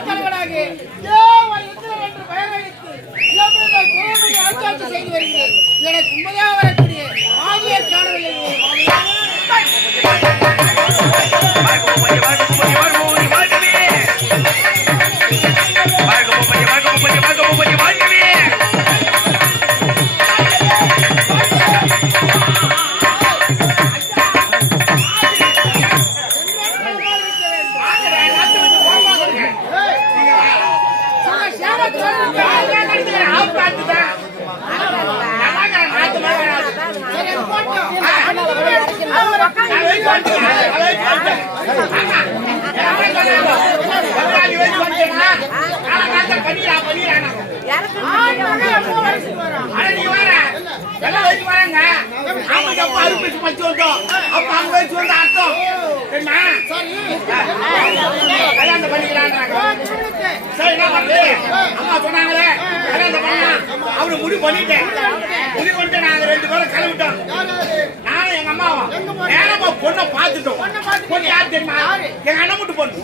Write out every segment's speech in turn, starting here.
தலைவனாக என்று பெயர் வைத்து அரசாட்சி செய்து வருகிறேன். எனக்கு உண்மையாக வரக்கூடிய ஆகியோர் காணவில்லை அவரு முடிவு பண்ணிட்டேன் முடிவு பண்ணிட்டு நாங்க ரெண்டு பேரும் கிளம்பிட்டோம் அம்மாவும் நேரமா பொண்ணை பார்த்துட்டோம். பொண்ணு யார் தெரியுமா? எங்க அண்ணன் மட்டும் பொண்ணு.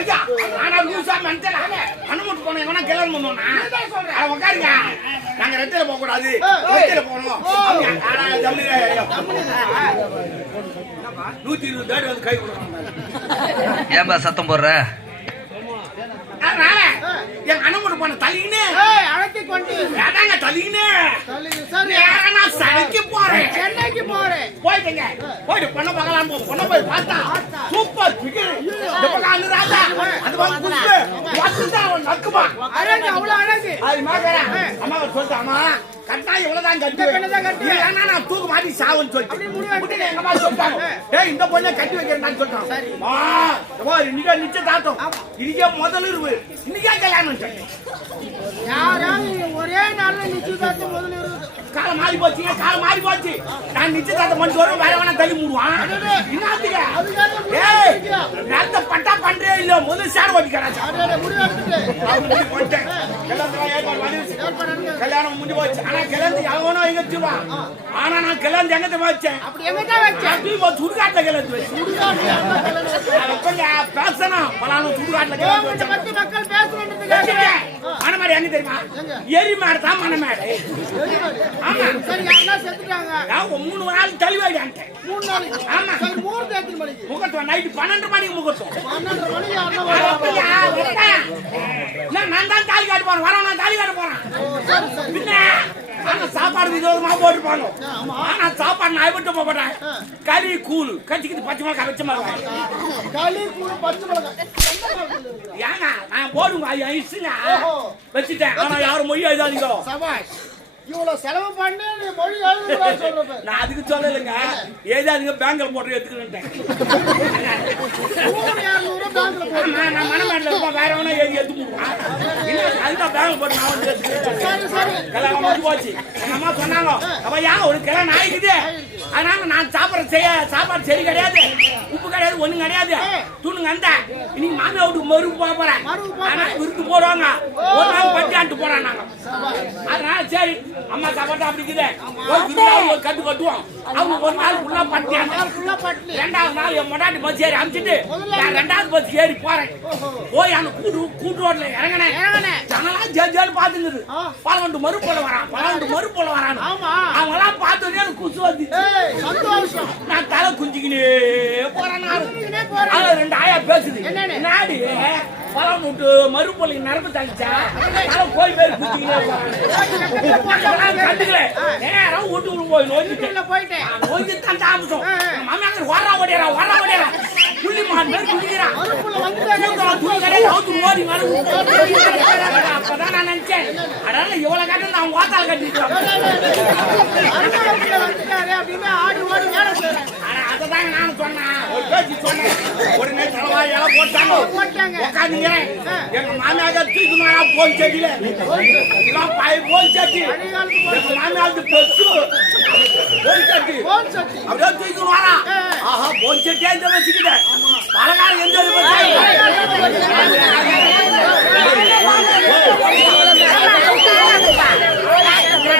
ஐயா ஆனா லூசா மென்டல் அண்ணன் மட்டும் போனோம் எவனா கிளம்பி பண்ணோம்னா அட உட்காருங்க நாங்க ரெட்டில போக கூடாது ஜம்மு ஐயா. நூத்தி இருபது வந்து கை கொடுக்கணும். ஏன்பா சத்தம் போடுற? எங்க அண்ணன் மட்டும் போன தள்ளிக்கின்னு அழைத்து கொண்டு. ஏதாங்க தள்ளிக்கின்னு தள்ளி- சரி. நேரா நான் சடைக்கு போறேன். சென்னைக்கு போறேன். போயிட்டுங்க. போயிட்டு பொண்ணை பார்க்கலாம் பொண்ணை போய் பார்த்தா சூப்பர் ஃபிகர் இந்த பக்கம் அந்த ராஜா அது குத்து. அவன் நக்குமா. அழகு அவ்வளவு அழகு. அது மாக்கறேன் அம்மா சொல்லிட்டு அம்மா. கட்டா இவ்வளவுதான் கட்டு. இல்லைன்னா நான் தூக்கு மாட்டி சாவுன்னு சொல்லிட்டு எங்க அம்மா சொல்லிட்டாங்க. ஏய் இந்த பொண்ணை கட்டி வைக்கிறேன்னு சொல்லிட்டான் இன்னைக்கே நிச்சயதார்த்தம். இன்னைக்கே முதல் இருவு. இன்னைக்கே கல்யாணம். ஒரே நாள்ல நிச்சயதார்த்தம் இருக்குது காலம் மாறி போச்சுங்க காலம் மாறி போச்சு? நான் நிச்சயதார்த்தம் பண்ணிட்டு வரும் வேற வேணா தள்ளி மூடுவான். நல்ல பட்டா பண்றே இல்ல முதல்ல சேர பண்ணிருச்சு. கல்யாணம் முடிஞ்சு போச்சு. ஆனா கிளந்து எவனோ எங்க வச்சிருவான் ஆனா நான் கிளந்து எங்க தெரியுமா வச்சேன்? சுடுகாட்டுல கிளந்து வச்சேன். பேசணும். பலானும் சுடுகாட்டுல கிளந்து வச்சேன். மக்கள் பேசணுன்றதுக்காக மணமேடை எங்க? தெரியுமா தான் ஆமா. சரி செத்துட்டாங்க? நான் மூணு நாள் தள்ளிவாடிட்டேன் மூணு நாளைக்கு ஆமா. சரி மூணு தேர்த்தி மணிக்கு? முகத்துவம் நைட்டு பன்னெண்டு மணிக்கு முகத்துவம் பன்னெண்டு மணிக்கு யாருன்னா அது வருவாங்க. அப்படியா? வரேன். இல்ல, நான் தான் தாலி காட்ட போறேன். வரேன் நான் தாலி காட்ட போறேன். பின்ன? ஆனா சாப்பாடு விதவிதமா போட்டுருப்பாங்க. ஆனா சாப்பாடு நான் விட்டு போக மாட்டேன். கறி கூழ். கச்சிக்கிட்டு பச்சை மிளகா வச்ச மாதிரி களி கூழ் பச்சை இருக்கு? ஏன்னா நான் போடுங்க. ஐயா ஓஹோ. வச்சுட்டேன். ஆனா யாரும் மொழி எழுதாதீங்க சபாஷ். இவ்வளவு செலவு பண்ணி நீ மொழி எழுதுறா சொல்றப்ப. நான் அதுக்கு சொல்லலைங்க. எழுதாதீங்க பேங்க்ல போட்டு ஆமா, நான் மனமேட்டில் இருப்பேன். வேற எவனா எழுதி எடுத்து போடுவான் இல்ல அதுதான் பேங்க்ல போட்டு நான் வந்து சரி கல்யாணம் போச்சு. எங்க அம்மா சொன்னாங்க. அப்ப ஏன் ஒரு கல்யாணம் ஆயிக்குது அதனால நான் சாப்பிட செய்ய சாப்பாடு சரி கிடையாது. உப்பு கிடையாது ஒண்ணும் கிடையாது. தூணுங்க அந்த இன்னைக்கு மாமியா வீட்டுக்கு மறுப்பு போக போறேன் ஆனா விருந்து போடுவாங்க. ஒரு நாள் பட்டியாண்டு போறான் நாங்க. அதனால சரி அம்மா சாப்பாடு அப்படி இருக்குது. ஒரு விருந்தாளி ஒரு கட்டு கட்டுவோம். அவங்க ஒரு நாள் ஃபுல்லா பட்னி ரெண்டாவது நாள் என் மொட்டாட்டி பஸ் ஏறி அமிச்சிட்டு நான் ரெண்டாவது பஸ் ஏறி போறேன். போய் அந்த கூட்டு கூட்டு ரோட்ல இறங்கினேன். இறங்குனேன். ஜனலா ஜெல் ஜெல் பாத்துங்குது ஆ. பலவண்டு மறு போல வரான் பலவண்டு மறு போல வரான். அவங்க எல்லாம் பார்த்தோன்னே எனக்கு குசு வந்து ஏய் சந்தோஷம். நான் தலை குஞ்சிக்கினே போறேன் ரெண்டு ஆயா பேசுது? நாடி பலவன் விட்டு மறு போல நரம்பு தங்கிச்சா? கோயில் பேர் கண்டுக்கல. நேரம் வீட்டுக்குள்ள போய் வீட்டுக்குள்ள போயிட்டேன். நோக்கி தான் தாமசம் மாமியாங்க வரா ஓடிறா வரா ஓடிறா புள்ளி மான் பேர் குடிக்கிறான் ஓடி வர அப்பதான் நான் நினைச்சேன். அதனால இவ்வளவு கட்டு நான் வாத்தால் கட்டிட்டு அருமையா வந்துட்டாரு அப்படின்னு ஆடி போன் செடியில போன் செடி எங்க மாமியாவுக்கு பெச்சு போன் செடி அப்படியே தூக்கி வரா ஆஹா போன் செட்டியா இந்த வச்சுக்கிட்டேன் பலகாரம் எந்த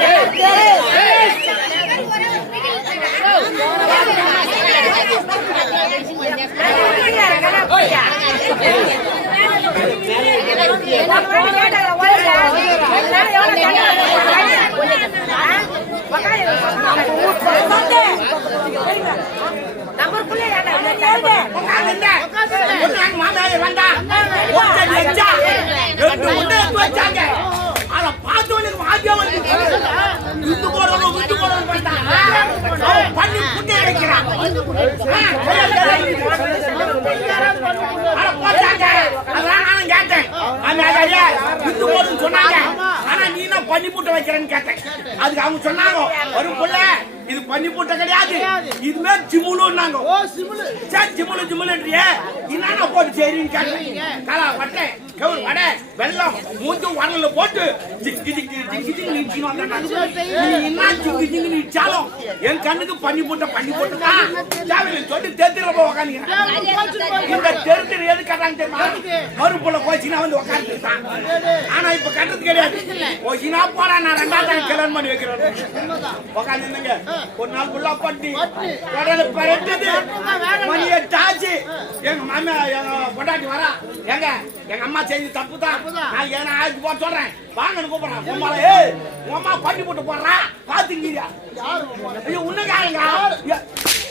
Hey! உட்கார்ந்திருந்த. ஒரு நாள் மாமியார் வந்தா. ஒரு செடி வச்சா. ரெண்டு உண்டை எடுத்து வச்சாங்க. அதை பார்த்த உடனே வாத்தியா போடணும், பண்ணி அடைக்கிறான். நானும் கேட்டேன். மாமியாரே, விட்டு போடுன்னு சொன்னாங்க. ஆனா நீ என்ன பண்ணி வைக்கிறேன்னு கேட்டேன். அதுக்கு அவங்க சொன்னாங்க ஒரு புள்ள இது பண்ணி போட்ட கிடையாது இதுமே ஜிமுலுன்னாங்க சரி ஜிமுலு ஜிமுலுன்றியே என்னன்னா போட்டு சரின்னு கேட்டேன் காலா வடை வெல்லம் மூஞ்சு வரல போட்டு ஜிக்கி ஜிக்கி ஜிக்கி நிச்சு வந்தாங்க என்ன ஜிக்கி நிச்சாலும் என் கண்ணுக்கு பண்ணி போட்ட பண்ணி போட்டுதா சாவில சொல்லி தேத்திர போய் உக்காந்துக்கிறேன். இந்த தெருத்துல எது கட்டாங்க தெரியுமா? மறுப்புல கோச்சினா வந்து உட்காந்துட்டான் ஆனா இப்ப கட்டுறது கிடையாது. கோச்சினா போடா நான் ரெண்டாவது கல்யாணம் பண்ணி வைக்கிறேன். உட்காந்துருந்தேங்க ஒரு நாள் ஃபுல்லா பட்டி. உடனே பரட்டது. மணி எட்டு ஆச்சு எங்க மாமியா எங்க பொண்டாட்டி வரா. எங்க? எங்க அம்மா செஞ்சு தப்பு தான் நான் ஏன்னா ஆச்சு போட சொல்றேன். வாங்கன்னு கூப்பிடுறேன் உம்மால ஏய் உன் அம்மா பட்டி போட்டு போடுறா. பாத்துக்கிறியா ஐயோ உன்ன யாருங்க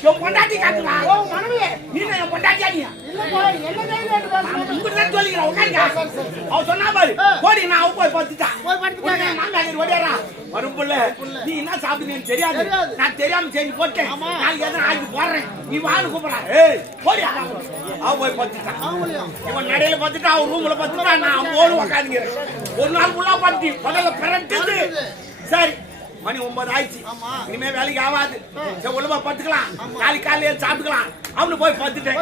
என் பொண்டாட்டி காட்டுங்க. ஓ மனைவி நீ என் பொண்டாட்டியா நீ? இப்படிதான் சொல்லிக்கிறேன் உட்காருங்க அவ சொன்னா பாரு போடி நான் அவ போய் பார்த்துட்டா போய் பார்த்துட்டாங்க. மாங்காய் ஓடியாரா வரும் புள்ள நீ என்ன சாப்பிடுன்னு தெரியாது நான் தெரியாம செஞ்சு போட்டேன் ஆமா. நான் எதனா ஆக்கி போடுறேன் நீ வான்னு கூப்பிடா ஏய் போடி அவ போய் பார்த்துட்டான் அவங்களையும் இவன் நடையில பார்த்துட்டு அவன் ரூம்ல பார்த்துட்டா நான் அவன் ஓடு உக்காந்துக்கிறேன் ஒரு நாள் ஃபுல்லா பார்த்து முதல்ல பிறட்டுது சரி மணி ஒன்பது ஆயிடுச்சு. இனிமே வேலைக்கு ஆகாது. சரி ஒழுங்கா படுத்துக்கலாம். நாளைக்கு காலையில சாப்பிட்டுக்கலாம். அவனு போய் படுத்துட்டேன்.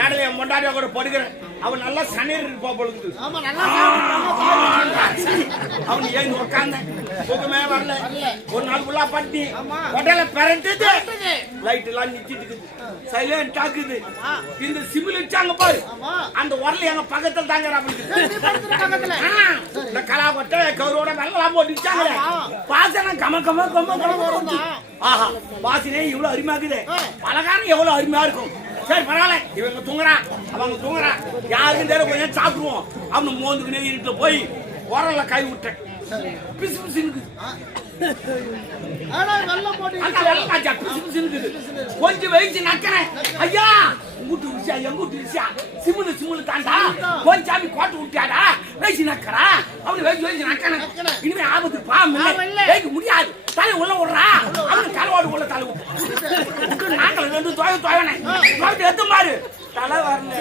நடையில என் பொண்டாட்டியா கூட படுக்கிறேன். அவன் நல்லா சனீர் இருப்பா பொழுது. அவன் ஏன் உட்கார்ந்த தூக்கமே வரல. ஒரு நாள் ஃபுல்லா பட்டி. உடல பிறட்டுது. லைட் எல்லாம் இருக்குது சைலண்ட் ஆக்குது. இந்த சிமில் வச்சாங்க பாரு. அந்த உரல் எங்க பக்கத்துல தாங்க இந்த கலாபட்டை கௌரோட வெள்ளலாம் போட்டு வச்சாங்களே ஆமா. வாசனை கம கம கம கம. ஆஹா வாசனை இவ்வளவு அருமையாக்குது பலகாரம் எவ்வளவு அருமையா இருக்கும். சரி பரவாயில்ல. இவங்க தூங்குறான் அவங்க தூங்குறான் யாருக்கும் தெரியல கொஞ்சம் சாப்பிடுவோம். அவனு மோந்துக்குனே இருட்டு போய் உரல்ல கை விட்டேன். பிசு பிசு கொஞ்சம் வயசு நக்கிறேன் ஐயா உங்கூட்டு விஷயா எங்கூட்டு விஷயா சிமுலு சிமுலு தாண்டா சாமி கோட்டை விட்டியாடா வயசு நக்கறா அவனு வயசு வயசு நக்கணும் இனிமே ஆபத்து. வைக்க முடியாது தலை உள்ள விடுறா. அவனு தலைவாடு உள்ள தலை நாங்கள் ரெண்டு தொய தொயனே. தொயட்டு எத்து மாறு. தலை வரல.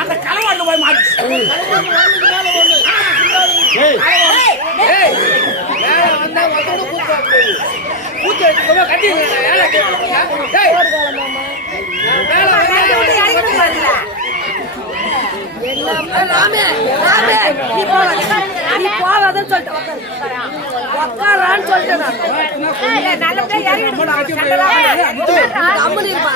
அந்த கலவாடு போய் மாட்டு ராமே, ராமே, நீ போகாத. நீ போகாதன்னு சொல்லிட்டு உக்காரு. உக்காரான்னு சொல்லிட்டேன் நான். கம்முனு இருப்பா.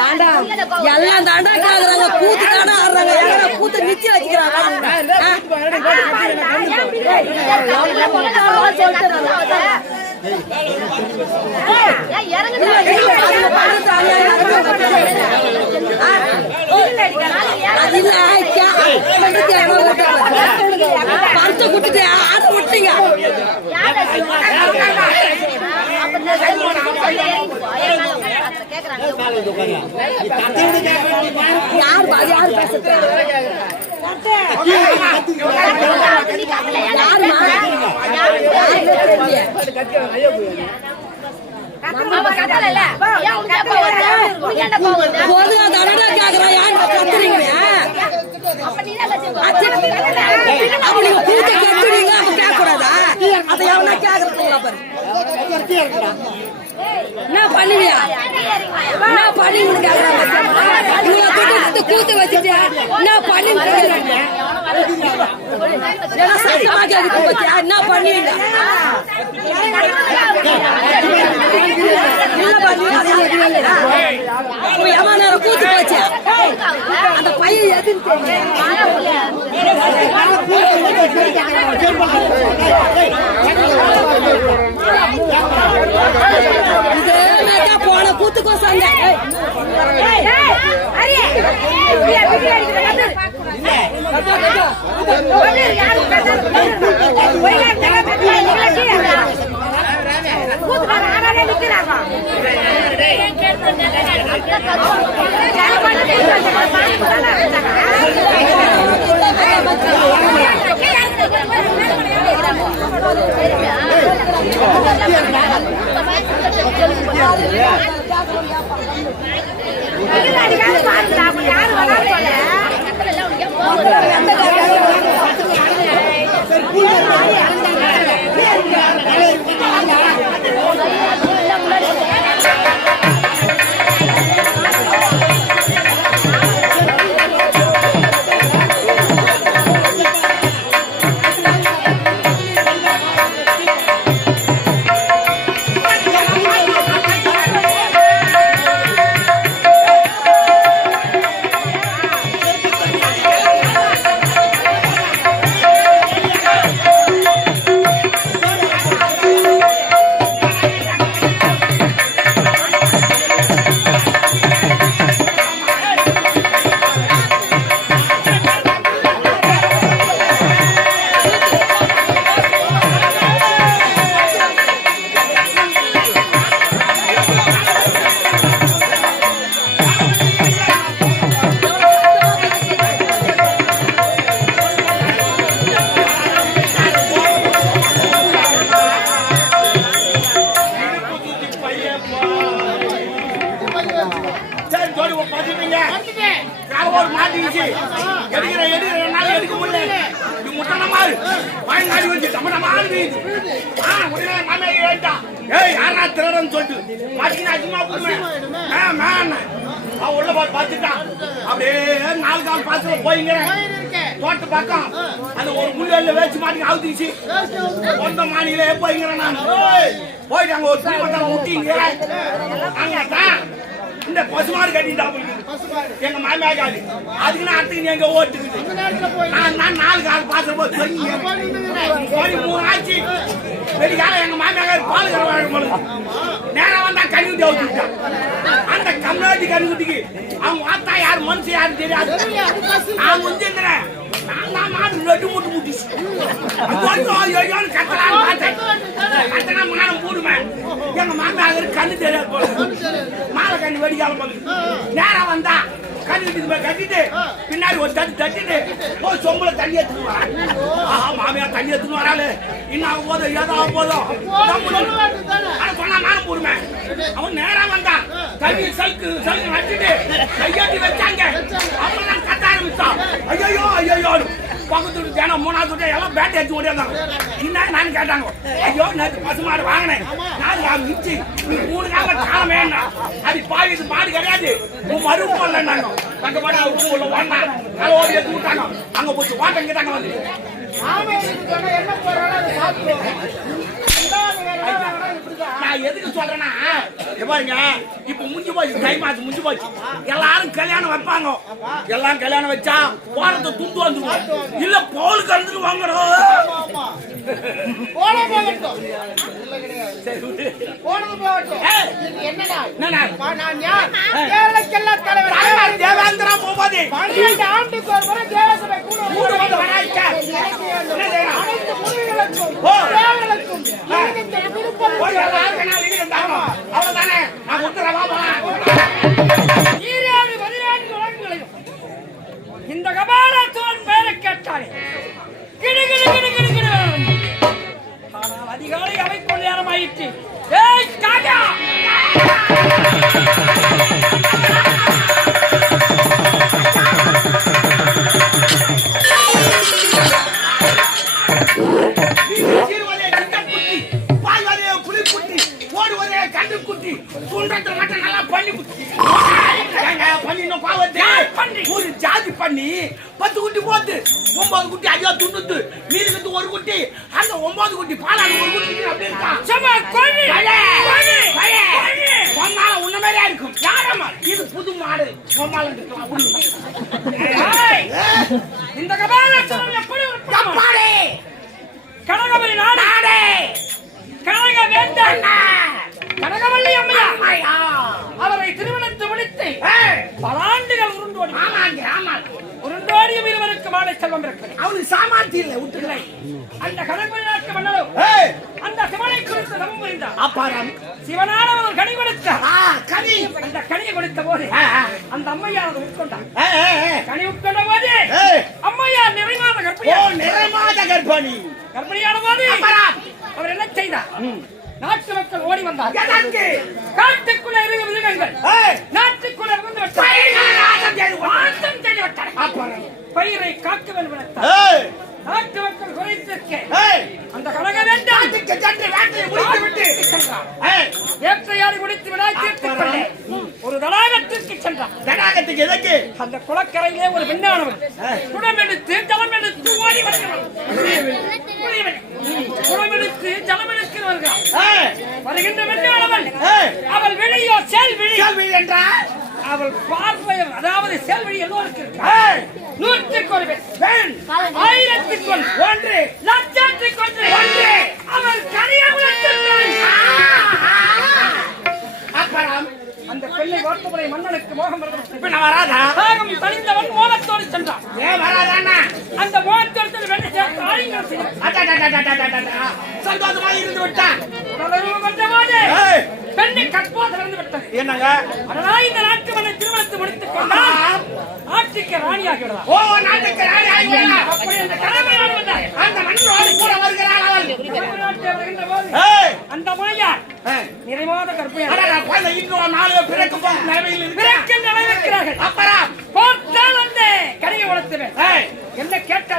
ஏண்டா எல்லாம் தாண்டா கேக்குறாங்க கூத்து தாண்டா ஆடுறாங்க எங்கடா கூத்து நிச்சயம் வச்சுக்கிறாங்க பருத்த குட்டுட்டு ஆட விட்டீங்க யார் யார் பேசுறது யாருமா யாருமே தெரியலையே. பொதுவா தானடா கேக்குறா யார் கத்துறீங்க அப்ப நீங்க கூட்ட கத்துறீங்க அப்ப கேட்க கூடாதா அதை எவனா கேக்குறதுங்களா பாரு என்ன பண்ணுவியா என்ன பண்ணுவீங்கன்னு கேக்குறாங்க கூத்து வச்சுட்டு என்ன பண்ணுன்னு என்ன பண்ணீங்க எவ்வளோ நேரம் கூத்து போச்சு அந்த பையன் கூத்துக்கோ சொங்க சரி கால் பாசல போய்ங்கிறேன் தோட்ட பக்கம். அந்த ஒரு முள்ளெல்ல வச்சு மாட்டி அவுத்திச்சு. சொந்த மாநில போய்ங்கிறேன் நான். போயிட்டு அங்க ஒரு தீபத்தை முட்டிங்கிறேன் அங்க தான் இந்த பசுமாடு கட்டிட்டா எங்க மாமியா காலி. அதுக்கு நான் அடுத்துக்கு நீ எங்க ஓட்டுக்குது நான் நான் நாலு கால் பாத்திர போது மூணு ஆச்சு. வெடிக்கால எங்க மாமியா பால் வாங்க போல நேரம் வந்தா கண்ணி ஊட்டி அந்த கம்யூனிட்டி கண்ணி ஊட்டிக்கு அவங்க வாத்தா யார் மனுஷன் யாரும் தெரியாது. நான் முந்திங்கிறேன் நட்டு முட்டு முட்டிச்சு ஐயோ ஐயோன்னு கத்தலான்னு பார்த்தேன் கத்தனா மானம் போடுவேன் எங்க மாமியார் கண்ணு தெரியாது போல மாலை கண்ணு வெடிக்கால போகுது நேரம் வந்தா. கண்ணு கட்டிட்டு போய் கட்டிட்டு பின்னாடி ஒரு தட்டு தட்டிட்டு போய் சொம்புல தண்ணி எடுத்துன்னு வரான் ஆஹா மாமியார் தண்ணி எடுத்துன்னு வராளு இன்னும் ஆக போதும் ஏதோ ஆக போதும் சொன்னா மானம் போடுவேன் அவன் நேரம் வந்தான் தண்ணி சலுக்கு சலுக்கு வச்சுட்டு கையாட்டி வச்சாங்க. அப்புறம் நான் ஐயோ ஐயோ பக்கத்து ஜனம் மூணாவது எல்லாம் பேட்டை எடுத்து ஓடியாந்தாங்க. என்ன நான் கேட்டாங்க. ஐயோ நேற்று பசுமாடு வாங்கினேன். நான் நான் மிச்சி? நீ மூணு நாள் காலம் வேணாம் அது பாவி இது மாடு கிடையாது. உன் மருமம் இல்லைன்னாங்க அங்க பாட்டு அவங்க உள்ள ஓடினா அதை ஓடி எடுத்து விட்டாங்க அங்க போச்சு ஓட்டம் கேட்டாங்க வந்து. என்ன போறாங்க நான் எதுக்கு சொல்றேன்னா பாருங்க இப்ப முடிஞ்சு போச்சு தை மாசம் முடிஞ்சு போச்சு. எல்லாரும் கல்யாணம் வைப்பாங்க. எல்லாம் கல்யாணம் வச்சா போறத துண்டு வந்துருவோம் இல்ல பவுல் கலந்துட்டு வாங்குறோம் தேவேந்திரா போகாதே பன்னிரண்டு ஆண்டுக்கு ஒரு முறை தேவசபை கூட மூடு வந்து அவ்வளவுதானே? நான் உத்தரவா போறேன் இந்த கனகமணி நாடே கனக வேந்தன் கனகவல்லி அம்மையா அவரை திருமணத்து முடித்து பல ஆண்டுகள் உருண்டு ஆமாங்க ஆமாங்க உருண்டோடியும் இருவருக்கு மாலை செல்வம் இருக்கிறது. அவனுக்கு சாமாத்தி இல்ல விட்டுல அந்த நாட்டு மன்னரும் அந்த சிவனை குறித்து நம்பம் புரிந்தார் அப்பாரம். சிவனானவர் கனி கொடுத்தார் கனி! அந்த கனியை கொடுத்த போது. அந்த அம்மையார் அதை உட்கொண்டார். கனி உட்கொண்ட போது. அம்மையார் நிறைவாத ஓ கர்ப்பிணியார் நிறமாத கர்ப்பணி. கர்ப்பிணியான போது அவர் என்ன செய்தார்? நாட்டு மக்கள் ஓடி வந்தார் காட்டுக்குள்ள இருக்க மிருகங்கள். நாட்டுக்குள்ள இருந்து பயிரை காக்க வேண்டும் நினைத்தார். ஏய்! நாட்டு மக்கள் குறைத்திருக்க ஏய்! அந்த கழக வேண்டாம் காட்டுக்கு சென்று வேட்டையை முடித்து விட்டு சென்றார். ஏய்! வேட்டையாடி முடித்து விடாய் தீர்த்துக் கொண்டு ஒரு தடாகத்திற்கு சென்றார். தடாகத்துக்கு எதற்கு அந்த குளக்கரையிலே ஒரு விஞ்ஞானவன். குடம் எடுத்து ஜலம் எடுத்து ஓடி வருகிறவன். குடம் எடுத்து ஜலம் ஏய் வருகின்ற விஞ்ஞானவன். ஏய் அவள் விழியோ சேல் விழி என்றால்? அவள் பார்வையும் அதாவது செல்வழி எல்லோருக்கு நூற்றுக்கு ஒரு பெண் ஆயிரத்துக்கு ஒன்று லட்சத்துக்கு ஒன்று! ஒன்று! அவள் அப்புறம் அந்த பெண்ணை வார்த்தபுரை மன்னனுக்கு மோகம் பின் வராதா? தாகம் தனிந்தவன் மோகத்தோடு சென்றான். ஏன் வராதானா அந்த மோகத்தோடு வெண்ணை சேர்த்து ஆயுங்கள் சந்தோஷமாக இருந்து விட்டான் பெண்ணை கற்போ திறந்து விட்டது என்னங்க? அதனால் இந்த நாட்டு மன்ன திருமணத்தை முடித்துக் கொண்டால் நாட்டுக்கு ராணியாகி விடலாம் ஓ நாட்டுக்கு ராணியாகி விடலாம் அந்த கடமை வந்தார். அந்த மன்னோடு கூட வருகிறாள் அவள் அந்த மாயார் நிறைவாத கற்பனை இன்னும் நாலு பிறக்கும்? அந்த கடையை உணர்த்துவேன்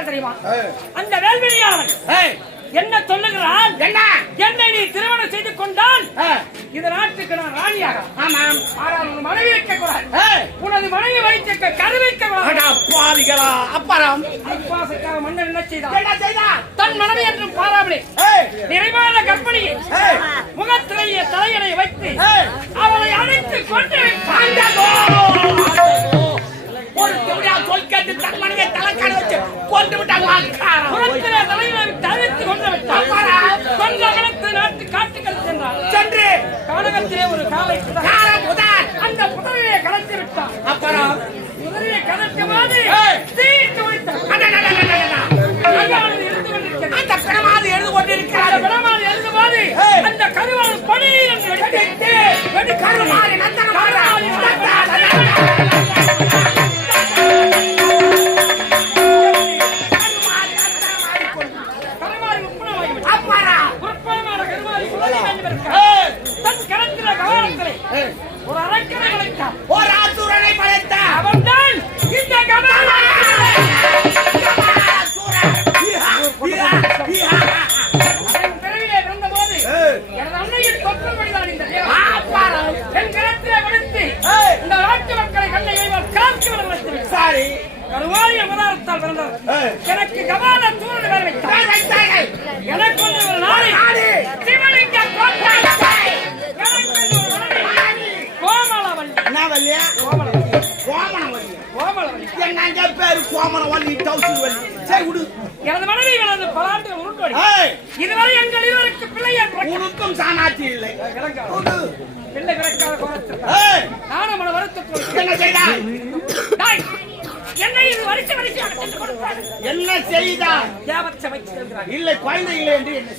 தெரியுமா? அந்த வேல்வெளியாளன் என்ன சொல்லுகிறான் என்ன? என்னை நீ திருமணம் செய்து கொண்டால் இந்த நாட்டுக்கு நான் ராணியாக ஆமாம் ஆனால் உன் மனைவி வைக்க கூடாது உனது மனைவி வைத்திருக்க கரு வைக்க கூடாது அடா, பாவிகளா அப்புறம். அப்பாசுக்காக மன்னர் என்ன செய்தான்? என்ன செய்தான்? தன் மனைவி என்றும் பாராமலே. நிறைவான கற்பனையை முகத்திலேயே தலையணை கருவாடு படி என்று வெடித்து வெடித்து கருமாறி நந்தனம் கருமாறி வள்ளி கோமண வள்ளி கோமண வள்ளி எங்க அங்க பேரு கோமண வள்ளி டவுசர் வள்ளி சரி விடு. எனது மனைவி எனது பலாண்டு உருண்டு இதுவரை எங்கள் இருவருக்கு பிள்ளையர் உருட்டும் சாணாச்சி இல்லை. பிள்ளை பிறக்காத கோரத்தில் நானும் வருத்தத்தில் என்ன செய்தாய் என்னை இது வரிசை கொடுப்பார் என்ன செய்தாய்? தேவச்சபைக்கு செல்கிறார் இல்லை குழந்தை இல்லை என்று என்ன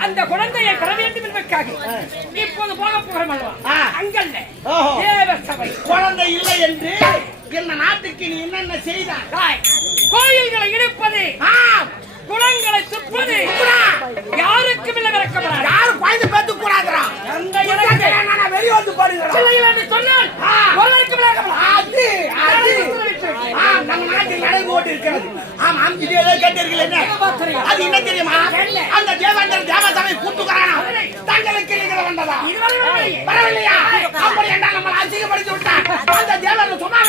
அந்த குழந்தையை பெற வேண்டும் என்பதற்காக இப்போது போக போகிறோம் அல்லவா. அங்கல்ல. தேவ சபை குழந்தை இல்லை என்று என்ன நாட்டுக்கு நீ என்னென்ன செய்தாய்? தாய், கோயில்களை இடிப்பது ஆம், குளங்களை துப்புவது யாருக்கும் இல்லை விளக்கப்படாது யாரும் குழந்தை பெத்து கூடாதுடா. அந்த எனக்கு வெளியே வந்து பாருங்கடா பிள்ளைகள் என்று சொன்னால். ஒருவருக்கும் விளக்கப்படாது அது அது. நம்ம நாட்டில் நடந்து கொண்டு இருக்கிறது. ஆமாம் இது ஏதோ கேட்டீர்கள் என்ன? அது என்ன தெரியுமா? அந்த தேவேந்திர தேவசபை கூட்டுக்கிறானா தங்களுக்கு நீங்கள் வந்ததா? வரவில்லையே. அப்படி என்றால் நம்மளை அசிங்கப்படுத்தி விட்டார். அந்த தேவன் சும்மா